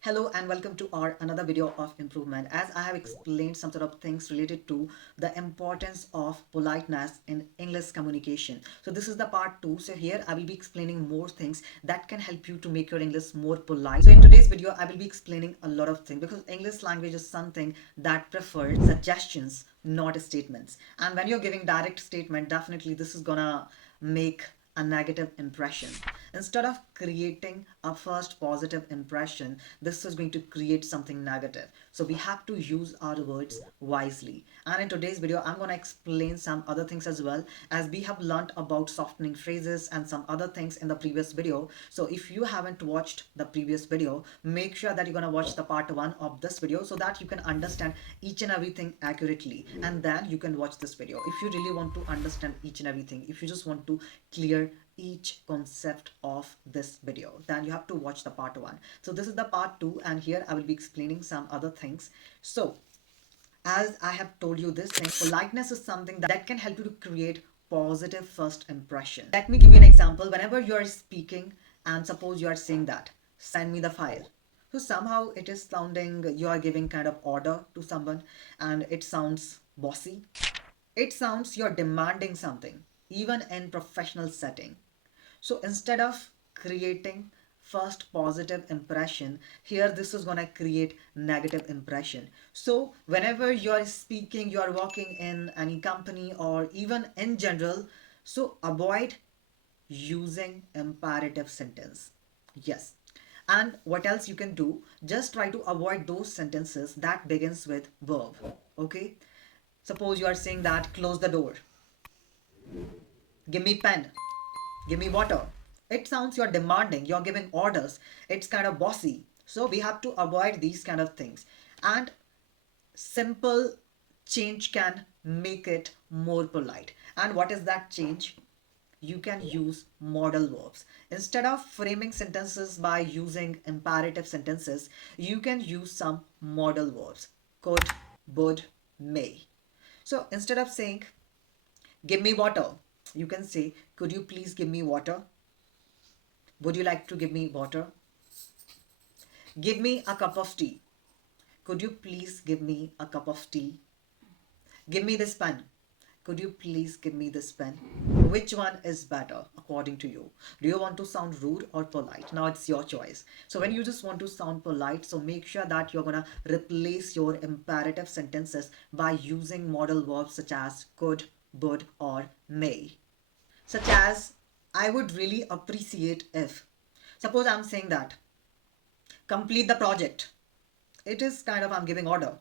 Hello and welcome to our another video of improvement. As I have explained some sort of things related to the importance of politeness in English communication. So this is the part 2. So here I will be explaining more things that can help you to make your English more polite. So in today's video I will be explaining a lot of things because English language is something that prefers suggestions, not statements. And when you're giving direct statement, definitely this is gonna make a negative impression. Instead of creating a first positive impression, this is going to create something negative. So we have to use our words wisely. And in today's video, I'm going to explain some other things as well, as we have learned about softening phrases and some other things in the previous video. So if you haven't watched the previous video, make sure that you're going to watch the part 1 of this video so that you can understand each and everything accurately, and then you can watch this video. If you really want to understand each and everything, if you just want to clear each concept of this video, then you have to watch the part 1. So this is the part 2, and here I will be explaining some other things. So as I have told you this thing, politeness is something that can help you to create positive first impression. Let me give you an example. Whenever you are speaking and suppose you are saying that send me the file, so somehow it is sounding you are giving kind of order to someone, and it sounds bossy. It sounds you're demanding something even in professional setting. So instead of creating first positive impression, here this is gonna create negative impression. So whenever you are speaking, you are working in any company or even in general, so avoid using imperative sentence. Yes. And what else you can do? Just try to avoid those sentences that begins with verb. Okay? Suppose you are saying that close the door, give me pen, give me water. It sounds you're demanding, you're giving orders. It's kind of bossy. So we have to avoid these kind of things. And simple change can make it more polite. And what is that change? You can use modal verbs. Instead of framing sentences by using imperative sentences, you can use some modal verbs. Could, would, may. So instead of saying, give me water, you can say, could you please give me water? Would you like to give me water? Give me a cup of tea. Could you please give me a cup of tea? Give me this pen. Could you please give me this pen? Which one is better according to you? Do you want to sound rude or polite? Now it's your choice. So when you just want to sound polite, so make sure that you're gonna replace your imperative sentences by using modal verbs such as could, would, or may. Such as, I would really appreciate if. Suppose I'm saying that complete the project. It is kind of I'm giving order.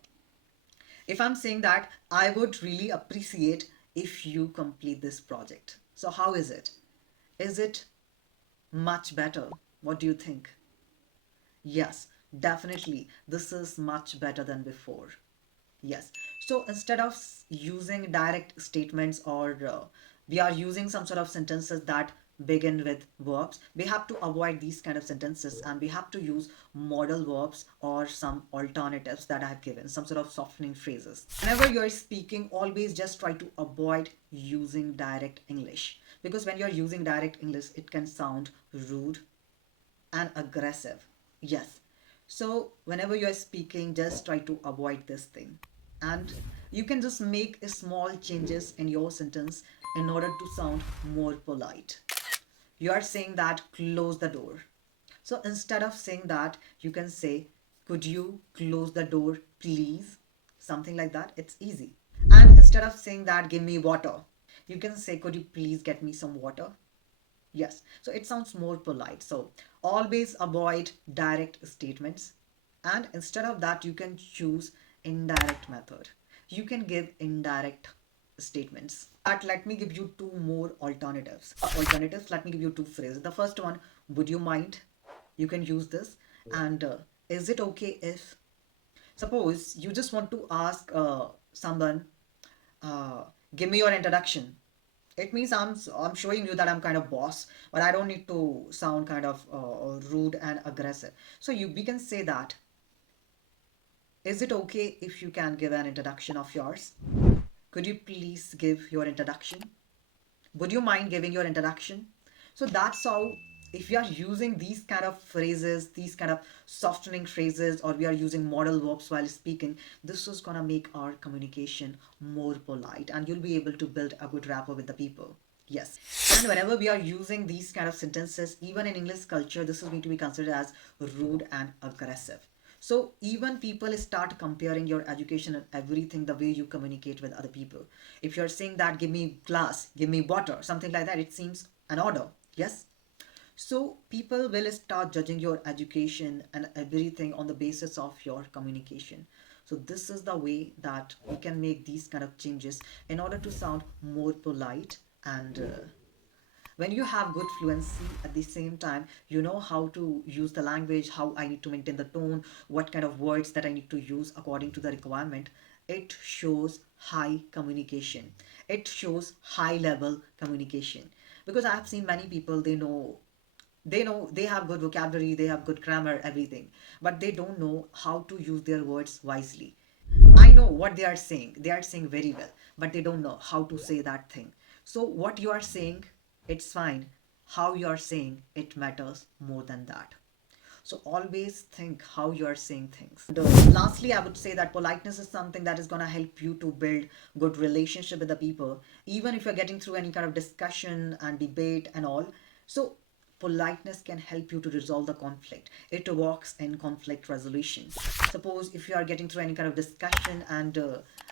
If I'm saying that I would really appreciate if you complete this project. So how is it? Is it much better? What do you think? Yes, definitely. This is much better than before. Yes. So instead of using direct statements or we are using some sort of sentences that begin with verbs, we have to avoid these kind of sentences and we have to use modal verbs or some alternatives that I have given, some sort of softening phrases. Whenever you're speaking, always just try to avoid using direct English, because when you're using direct English, it can sound rude and aggressive. Yes. So whenever you're speaking, just try to avoid this thing. And you can just make small changes in your sentence in order to sound more polite. You are saying that close the door. So instead of saying that, you can say, could you close the door, please? Something like that. It's easy. And instead of saying that, give me water, you can say, could you please get me some water? Yes, so it sounds more polite. So always avoid direct statements. And instead of that, you can choose indirect method. You can give indirect statements. But let me give you two more alternatives. Let me give you two phrases. The first one, would you mind? You can use this. And is it okay if? Suppose you just want to ask someone, uh, give me your introduction. It means I'm showing you that I'm kind of boss, but I don't need to sound kind of rude and aggressive. So we can say that, is it okay if you can give an introduction of yours? Could you please give your introduction? Would you mind giving your introduction? So that's how if we are using these kind of phrases, these kind of softening phrases, or we are using modal verbs while speaking, this is gonna make our communication more polite and you'll be able to build a good rapport with the people. Yes. And whenever we are using these kind of sentences, even in English culture, this is going to be considered as rude and aggressive. So even people start comparing your education and everything the way you communicate with other people. If you're saying that give me glass, give me water, something like that, it seems an order. Yes. So people will start judging your education and everything on the basis of your communication. So this is the way that we can make these kind of changes in order to sound more polite and when you have good fluency at the same time, you know how to use the language, how I need to maintain the tone, what kind of words that I need to use according to the requirement. It shows high communication, it shows high level communication. Because I have seen many people, they know they have good vocabulary, they have good grammar, everything, but they don't know how to use their words wisely. I know what they are saying very well, but they don't know how to say that thing. So what you are saying, it's fine, how you are saying it matters more than that. So always think how you are saying things. And, lastly, I would say that politeness is something that is going to help you to build good relationship with the people, even if you're getting through any kind of discussion and debate and all. So politeness can help you to resolve the conflict. It works in conflict resolution. Suppose if you are getting through any kind of discussion and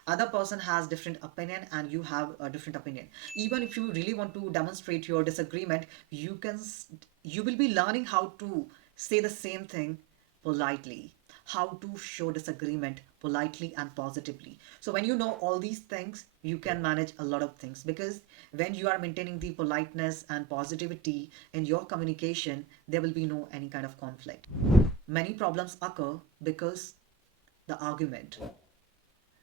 other person has different opinion and you have a different opinion, even if you really want to demonstrate your disagreement, you will be learning how to say the same thing politely, how to show disagreement politely and positively. So when you know all these things, you can manage a lot of things, because when you are maintaining the politeness and positivity in your communication, there will be no any kind of conflict. Many problems occur because the argument.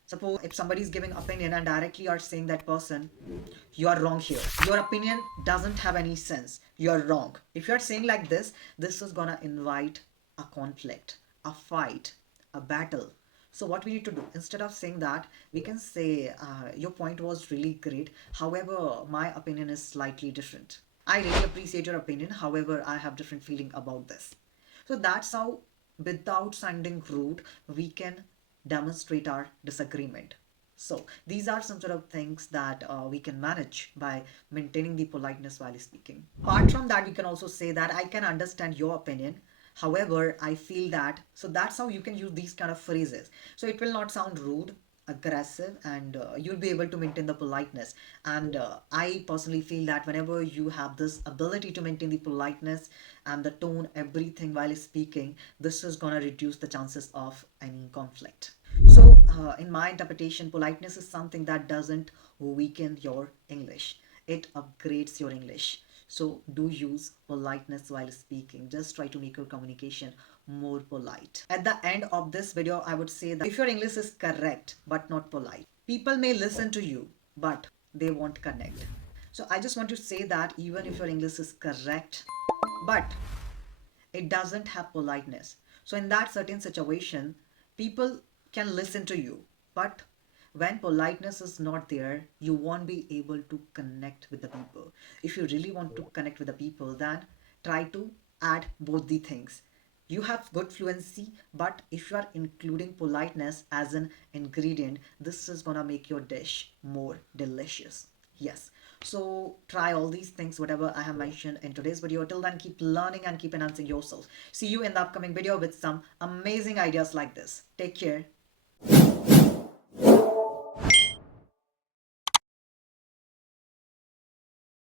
Suppose if somebody is giving opinion and directly are saying that person, you are wrong here, your opinion doesn't have any sense, you're wrong. If you're saying like this is gonna invite a conflict, a fight, a battle. So what we need to do, instead of saying that, we can say, your point was really great, however my opinion is slightly different. I really appreciate your opinion, however I have different feeling about this. So that's how, without sounding rude, we can demonstrate our disagreement. So these are some sort of things that we can manage by maintaining the politeness while speaking. Apart from that, we can also say that I can understand your opinion. However, I feel that. So that's how you can use these kind of phrases. So it will not sound rude, aggressive, and you'll be able to maintain the politeness. And I personally feel that whenever you have this ability to maintain the politeness and the tone, everything while speaking, this is gonna reduce the chances of any conflict. So, in my interpretation, politeness is something that doesn't weaken your English, it upgrades your English. So, do use politeness while speaking. Just try to make your communication more polite. At the end of this video, I would say that if your English is correct but not polite, people may listen to you, but they won't connect. So, I just want to say that even if your English is correct, but it doesn't have politeness. So in that certain situation, people can listen to you, but when politeness is not there, you won't be able to connect with the people. If you really want to connect with the people, then try to add both the things. You have good fluency, but if you are including politeness as an ingredient, this is gonna make your dish more delicious. Yes. So try all these things, whatever I have mentioned in today's video. Till then, keep learning and keep enhancing yourself. See you in the upcoming video with some amazing ideas like this. Take care.